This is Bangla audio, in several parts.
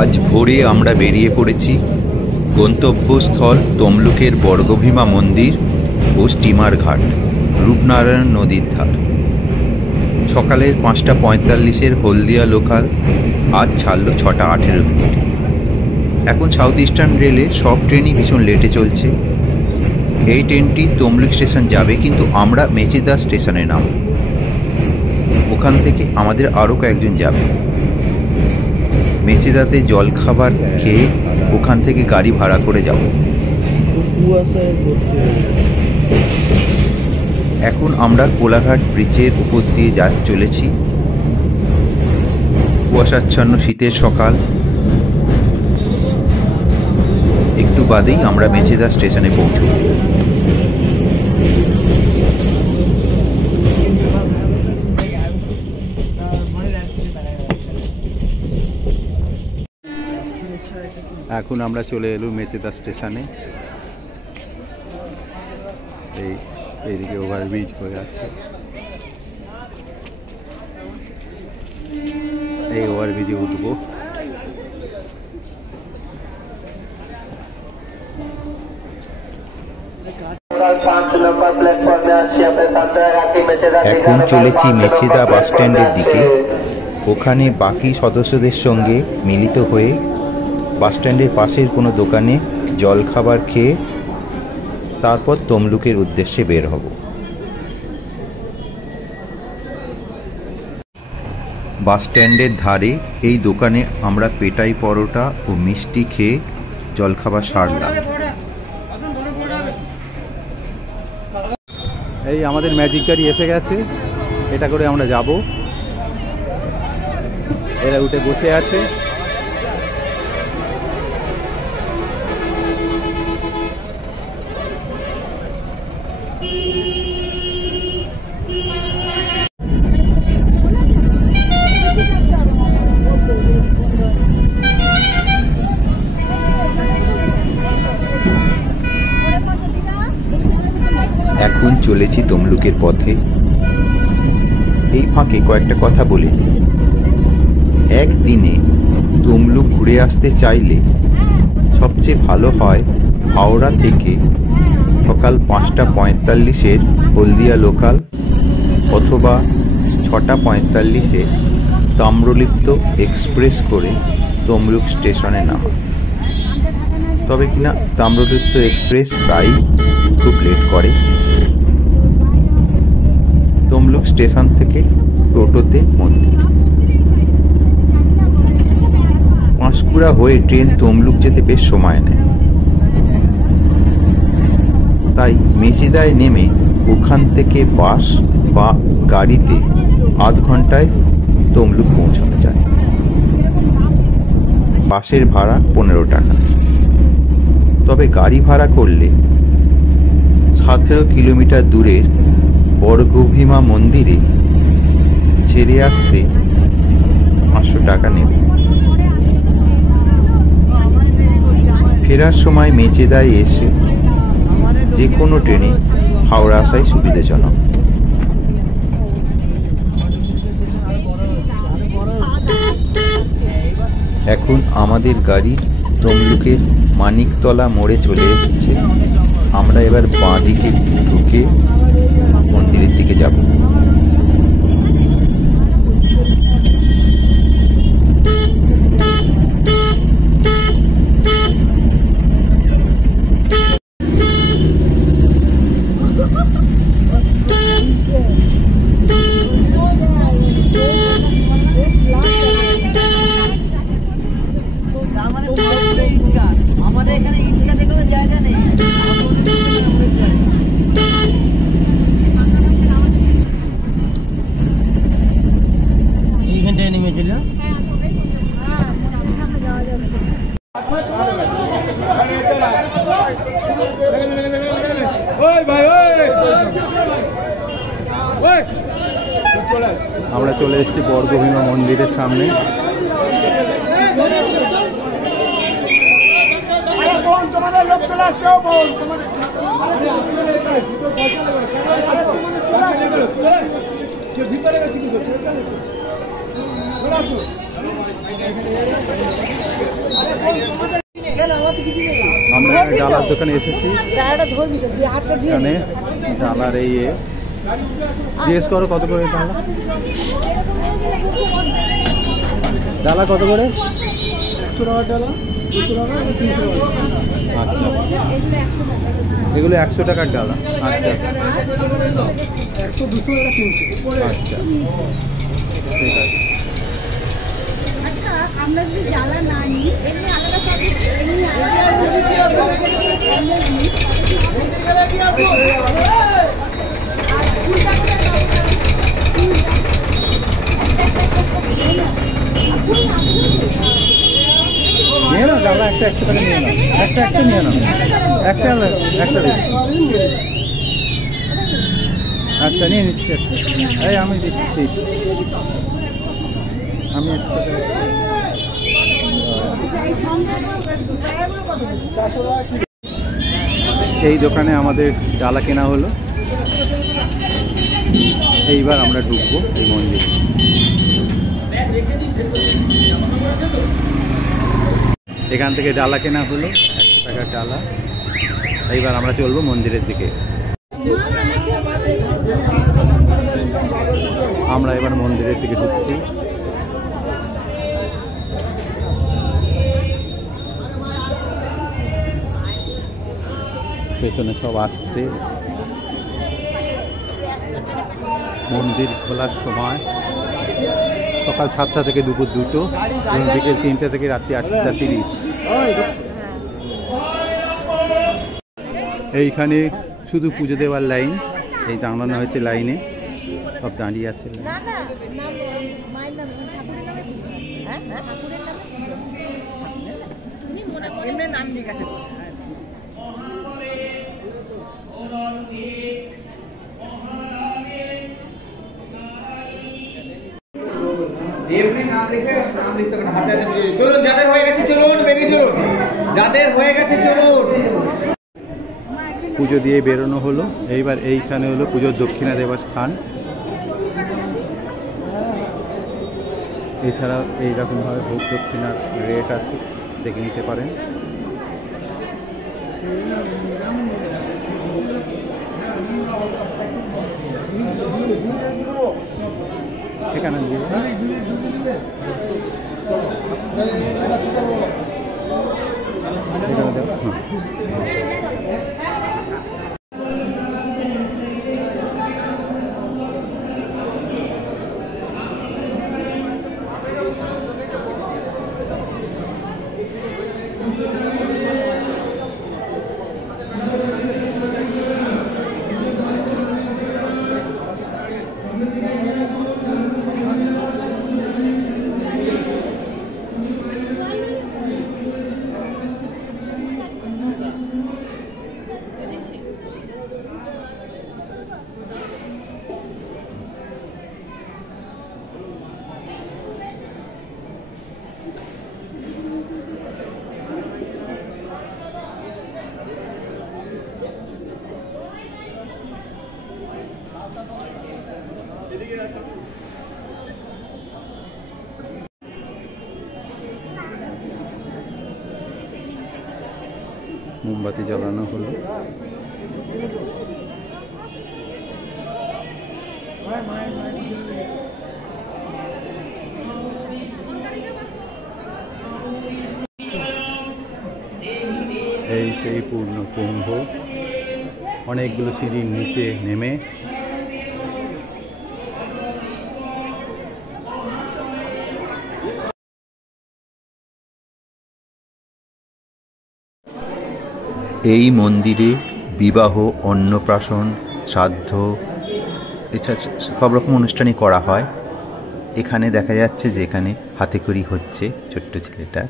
আজ ভোরে আমরা বেরিয়ে পড়েছি গন্তব্যস্থল তমলুকের বর্গভীমা মন্দির ও স্টিমার ঘাট, রূপনারায়ণ নদীর ধার। সকালের 5টা 45-এর হলদিয়া লোকাল আজ ছাড়ল 6টা 18 মিনিট। এখন সাউথ ইস্টার্ন রেলের সব ট্রেনই ভীষণ লেটে চলছে। এই ট্রেনটি তমলুক স্টেশন যাবে, কিন্তু আমরা মেচেদা স্টেশনে নামব। ওখান থেকে আমাদের আরও কয়েকজন যাবে। মেচেদাতে জলখাবার খেয়ে ওখান থেকে গাড়ি ভাড়া করে যাব। এখন আমরা কোলাঘাট ব্রিজের উপর দিয়ে চলেছি। কুয়াশাচ্ছন্ন শীতের সকাল। একটু বাদেই আমরা মেচেদা স্টেশনে পৌঁছব। এখন আমরা চলে এলাম মেচেদা স্টেশনে। এইদিকে ওভারব্রিজ হয়ে আছে। এই ওভারব্রিজে উঠবো। এখন চলেছি মেচেদা বাস স্ট্যান্ডের দিকে। ওখানে বাকি সদস্যদের সঙ্গে মিলিত হয়ে বাস স্ট্যান্ডের পাশের কোনো দোকানে জলখাবার খেয়ে তারপর তমলুকের উদ্দেশ্যে বের হব। বাস স্ট্যান্ডের ধারে এই দোকানে আমরা পেটাই পরোটা ও মিষ্টি খেয়ে জলখাবার সারলাম। এই আমাদের ম্যাজিক গাড়ি এসে গেছে, এটা করে আমরা যাব। এরা উঠে বসে আছে। এখন চলেছি তমলুকের পথে। এই ফাঁকে কয়েকটা কথা বলি। একদিনে তমলুক ঘুরে আসতে চাইলে সবচেয়ে ভালো হয় হাওড়া থেকে সকাল 5টা 45-এর হলদিয়া লোকাল অথবা 6টা 45-এ তাম্রলিপ্ত এক্সপ্রেস করে তমলুক স্টেশনে নামা। তবে কিনা তাম্রলিপ্ত এক্সপ্রেস প্রায়ই খুব লেট করে। তমলুক স্টেশন থেকে টোটোতে মন্দির। পাঁশকুড়া হয়ে ট্রেন তমলুক যেতে বেশ সময় নেয়, তাই মেচেদায় নেমে ওখান থেকে বাস বা গাড়িতে আধ ঘন্টায় তমলুক পৌঁছানো যায়। বাসের ভাড়া 15 টাকা। তবে গাড়ি ভাড়া করলে 17 কিলোমিটার দূরের বর্গভীমা মন্দিরে ছেড়ে আসতে 500 টাকা নেবে। ফেরার সময় মেচেদায় এসে যে কোনো ট্রেনে হাওড়া আসাই সুবিধাজনক। এখন আমাদের গাড়ি তমলুকের মানিকতলা মোড়ে চলে এসেছে। আমরা এবার বাঁ দিকে ঢুকে মন্দিরের দিকে যাব। আমাদের এখানে ঈদগাহে কোনো জায়গা নেই। এইখানটায় নেমেছিল। আমরা চলে এসেছি বর্গভীমা মন্দিরের সামনে। আমরা ডালার দোকানে এসেছি, এখানে ডালার এই জিজ্ঞেস করো কত করে ডালা, ডালা কত করে? 100 টাকার ডালা, 200 টাকা, 300 টাকা। আচ্ছা, এগুলো 100 টাকার ডালা। আচ্ছা 100, 200 টাকা, 300। আচ্ছা ঠিক আছে। আমরা যদি জ্বালা না নিই এমনি আলাদা সব এমনি নিয়ে নাও ডালা একটা 100 টাকা নিয়ে নাও, একটা নিয়ে নাও, একটা আচ্ছা নিয়ে নিচ্ছি একটা। এই আমি দিচ্ছি, আমি এই দোকানে আমাদের ডালা কেনা হলো। এইবার আমরা ঢুকবো এই মন্দিরে। এখান থেকে ডালা কেনা হলো 100 টাকার ডালা। এইবার আমরা চলবো মন্দিরের দিকে। আমরা এবার মন্দিরের দিকে ঢুকছি। পেছনে সব আসছে। মন্দির খোলার সময় সকাল 7টা থেকে দুপুর 2টো এবং বিকেল 3টা থেকে রাত্রি 8টা 30। এইখানে শুধু পুজো দেওয়ার লাইন, এই দাঁড়ানো হয়েছে লাইনে, সব দাঁড়িয়ে আছে। না না নাম মায়ের নাম ঠাকুরের নামে হ্যাঁ ঠাকুরের নামে তুমি মনে করে এমনি নাম লিখাতে এমনি নাম লিখতে হবে না, হাতে হাতে বুঝিয়ে চলুন, যাদের হয়ে গেছে চলুন, বেরিয়ে চলুন, যাদের হয়ে গেছে চলুন। পুজো দিয়ে বেরোনো হলো। এইবার এইখানে হলো পুজোর দক্ষিণা দেওয়ার স্থান। এছাড়া এইরকমভাবে ভোগ দক্ষিণার রেট আছে, দেখে নিতে পারেন। এখানে মোমবাতি জ্বালানো হলো। এই সেই পূর্ণ কুম্ভ, অনেকগুলো সিঁড়ির নিচে নেমে এই মন্দিরে বিবাহ, অন্নপ্রাশন, শ্রাদ্ধ এছাড়া সব রকম অনুষ্ঠানই করা হয়। এখানে দেখা যাচ্ছে যে এখানে হাতেখড়ি হচ্ছে ছোট্ট ছেলেটা।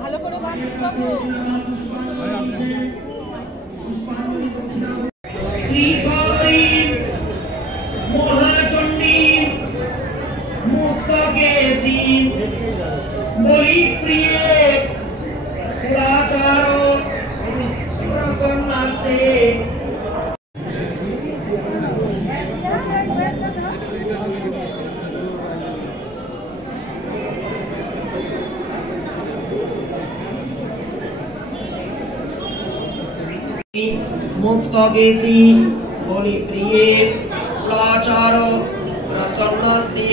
ভালো করে বাঁধতে পারবো। মহাচণ্ডী মুক্তকে দিন বলি প্রিয়ে পুরাচার প্রকন্যাস্তে মুক্ত গেসি বলি প্রিয়ে পুরাচার প্রসন্নস্তে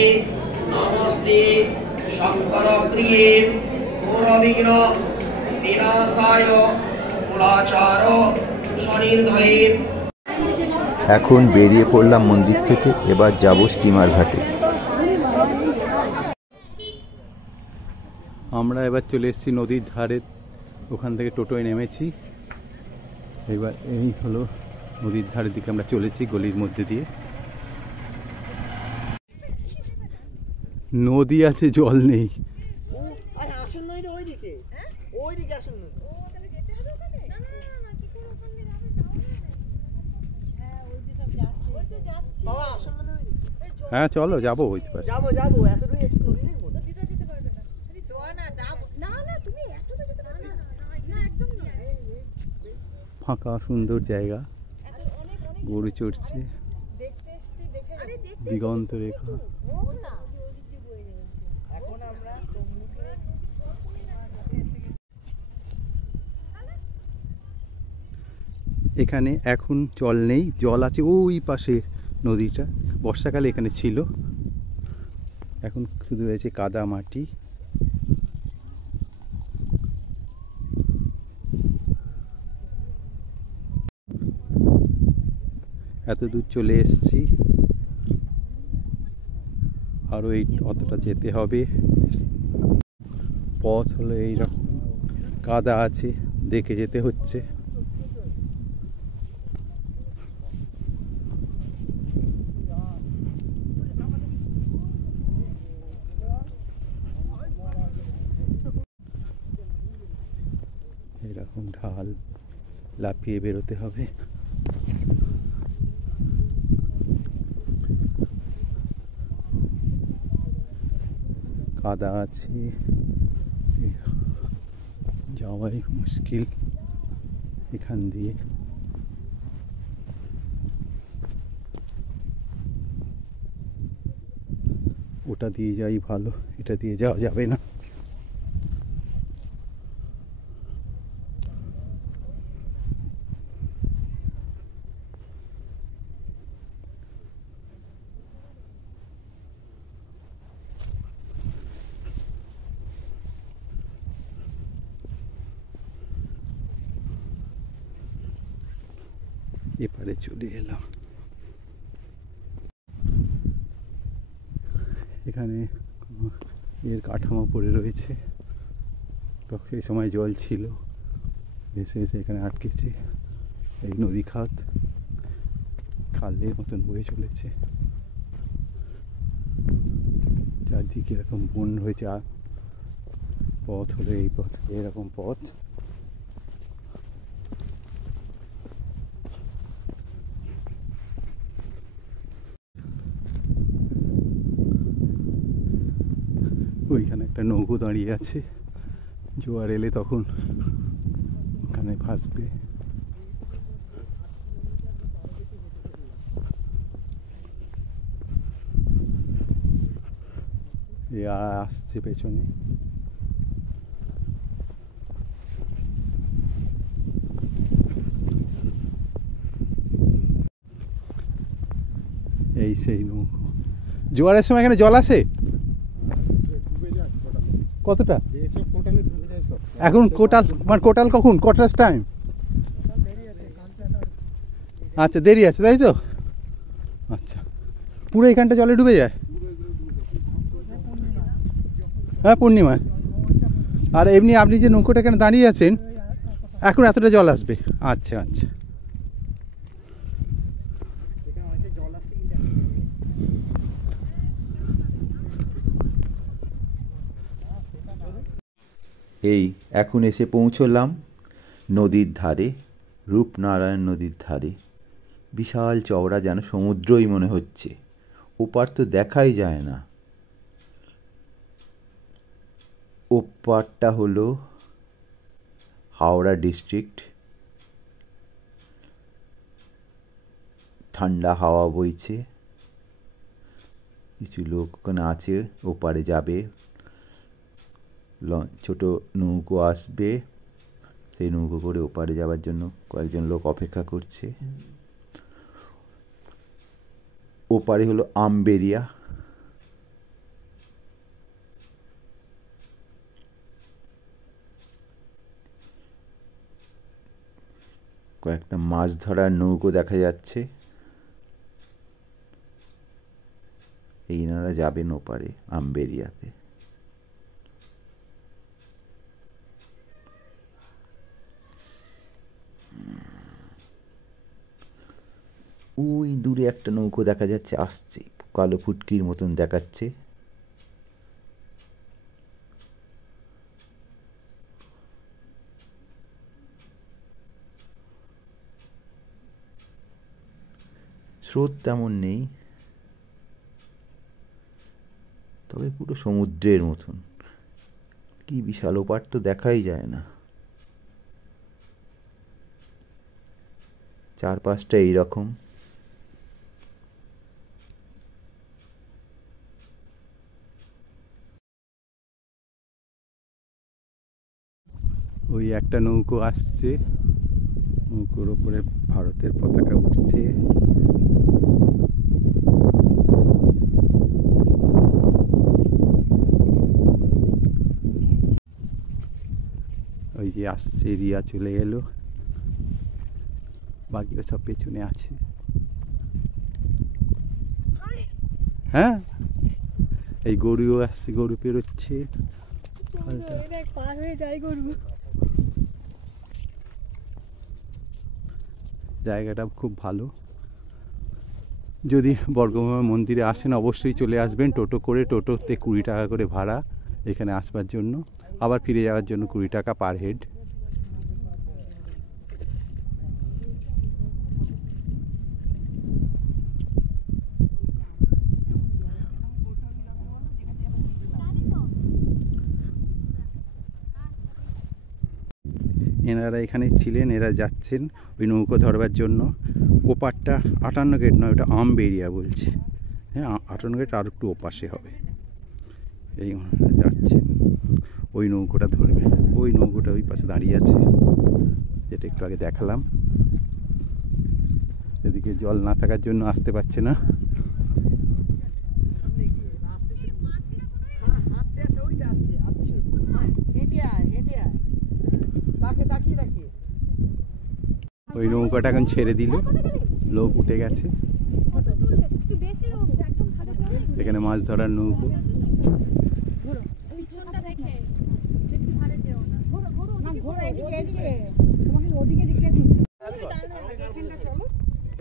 নমস্তে শঙ্কর প্রিয়ে পুরবিঘ্ন বিনাশায় কুলাচার স্বনির্ধয়ে। এখন বেরিয়ে পড়লাম মন্দির থেকে, এবার যাব স্টিমার ঘাটে। আমরা এবার চলে এসেছি নদীর ধারে, ওখান থেকে টোটোয় নেমেছি। এবার এই হলো নদীর ধারের দিকে আমরা চলেছি গলির মধ্যে দিয়ে। নদী আছে, জল নেই। আর আসুন নই রে ওইদিকে, ওইদিকে আসুন নই। বাবা আসুন নই ওইদিকে। হ্যাঁ চলো, যাবো ওই পাশে। যাবো যাবো, এতটুকু একটু নদী দেখবো। ফাঁকা সুন্দর জায়গা, গরু চড়ছে, দিগন্ত রেখা। এখন আমরা এখানে এখন জল নেই, জল আছে ওই পাশে নদীটা। বর্ষাকালে এখানে ছিল, এখন শুধু রয়েছে কাদা মাটি। এত দূর চলে এসেছি, আরও এই অতটা যেতে হবে। পথ হলো এইরকম, কাদা আছে, দেখে যেতে হচ্ছে। এরকম ঢাল লাফিয়ে বেরোতে হবে। কাদা আছে, যাওয়াই মুশকিল এখান দিয়ে। ওটা দিয়ে যাই ভালো, এটা দিয়ে যাওয়া যাবে না। এপারে চলে এলাম। এখানে এর কাঠামো পড়ে রয়েছে, তখন সেই সময় জল ছিল, ভেসে এসে এখানে আটকেছে। এই নদী খাত খালের মতন বয়ে চলেছে, চারদিকে এরকম বন রয়েছে। আর পথ হলো এই পথ, এরকম পথ। ওইখানে একটা নৌকো দাঁড়িয়ে আছে, জোয়ার এলে তখন ওখানে ভাসবে। আসছে পেছনে। এই সেই নৌকো। জোয়ারের সময় এখানে জল আসে কতটা? এখন কোটাল মানে কোটাল কখন, কটার টাইম? আচ্ছা দেরি আছে তাই তো। আচ্ছা পুরো এখানটা জলে ডুবে যায়? হ্যাঁ পূর্ণিমা। আর এমনি আপনি যে নৌকোটা এখানে দাঁড়িয়ে আছেন এখন এতটা জল আসবে? আচ্ছা আচ্ছা। এই এখন এসে পৌঁছলাম নদীর ধারে, রূপনারায়ণ নদীর ধারে। বিশাল চওড়া, যেন সমুদ্রই মনে হচ্ছে। ওপার তো দেখাই যায় না। ওপারটা হলো হাওড়া ডিস্ট্রিক্ট। ঠান্ডা হাওয়া বইছে। কিছু লোক ওখানে আছে, ওপারে যাবে। ছোট নৌকো আসবে, সেই নৌকো করে ওপারে যাওয়ার জন্য কয়েকজন লোক অপেক্ষা করছে। ওপারে হলো আমবেরিয়া। কয়েকটা মাছ ধরার নৌকো দেখা যাচ্ছে। এইনারা যাবেন ওপারে আমবেরিয়াতে। ওই দূরে একটা নৌকো দেখা যাচ্ছে, আসছে, কালো ফুটকির মতন দেখাচ্ছে। স্রোত তেমন নেই, তবে পুরো সমুদ্রের মতন। কি বিশাল, ওপার তো দেখাই যায় না। চারপাশটা এইরকম। ওই একটা নৌকো আসছে, নৌকোর ওপরে ভারতের পতাকা উঠছে। ওই যে আসছে, রিয়া চলে এলো, বাকিরা সব পেছনে আছে। হ্যাঁ, এই গরুও আসছে, গরু পেরোচ্ছে। পার হয়ে যায় গরু। জায়গাটা খুব ভালো। যদি বর্গভীমা মন্দিরে আসেন অবশ্যই চলে আসবেন টোটো করে। টোটোতে 20 টাকা করে ভাড়া এখানে আসবার জন্য, আবার ফিরে যাওয়ার জন্য 20 টাকা পার হেড। এনারা এখানে ছিলেন, এরা যাচ্ছেন ওই নৌকো ধরবার জন্য। ওপারটা 58 গেট নয়, ওটা আমবেরিয়া বলছে। হ্যাঁ, 58 গেট আর একটু ওপাশে হবে। এই ওনারা যাচ্ছেন, ওই নৌকোটা ধরবে। ওই নৌকোটা ওই পাশে দাঁড়িয়ে আছে, যেটা একটু আগে দেখালাম। এদিকে জল না থাকার জন্য আসতে পারছে না। ওই নৌকাটা এখন ছেড়ে দিল, লোক উঠে গেছে। এখানে মাছ ধরার নৌকো।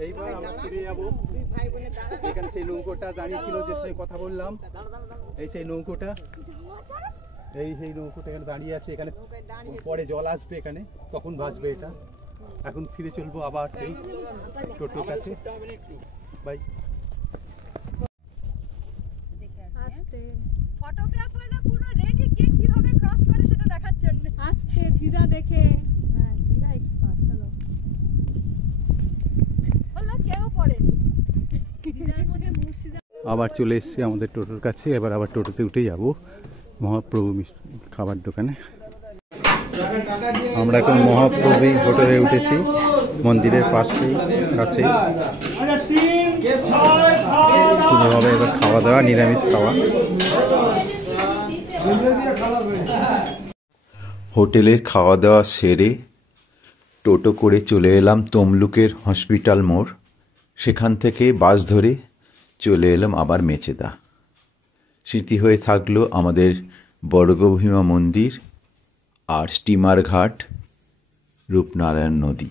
এইবার আমরা ফিরে যাবো। এখানে সেই নৌকোটা দাঁড়িয়ে ছিল, যে সঙ্গে কথা বললাম, এই সেই নৌকোটা, এই সেই নৌকোটা এখানে দাঁড়িয়ে আছে। এখানে পরে জল আসবে, এখানে তখন ভাসবে এটা। এখন ফিরে চলবো আবার সেই টোটোর কাছে। বাই। ফটোগ্রাফাররা পুরো রেডি, কে কিভাবে ক্রস করে সেটা দেখার জন্য। আস্তে দিদা দেখে, হ্যাঁ দিদা এক্সপার্ট। চলো বলো, কেউ পড়েনি দিদার মধ্যে মুর্শিদা। আবার চলে এসেছি আমাদের টোটোর কাছে। এবার আবার টোটোতে উঠে যাব মহাপ্রভু খাবার দোকানে। আমরা এখন মহাপ্রভু হোটেলে উঠেছি, মন্দিরের পাশেই কাছেই। শুরু হবে এবার খাওয়া দাওয়া, নিরামিষ খাওয়া। হোটেলের খাওয়া দাওয়া সেরে টোটো করে চলে এলাম তমলুকের হসপিটাল মোড়। সেখান থেকে বাস ধরে চলে এলাম আবার মেচেদা। স্মৃতি হয়ে থাকলো আমাদের বর্গভীমা মন্দির আর স্টিমার ঘাট, রূপনারায়ণ নদী।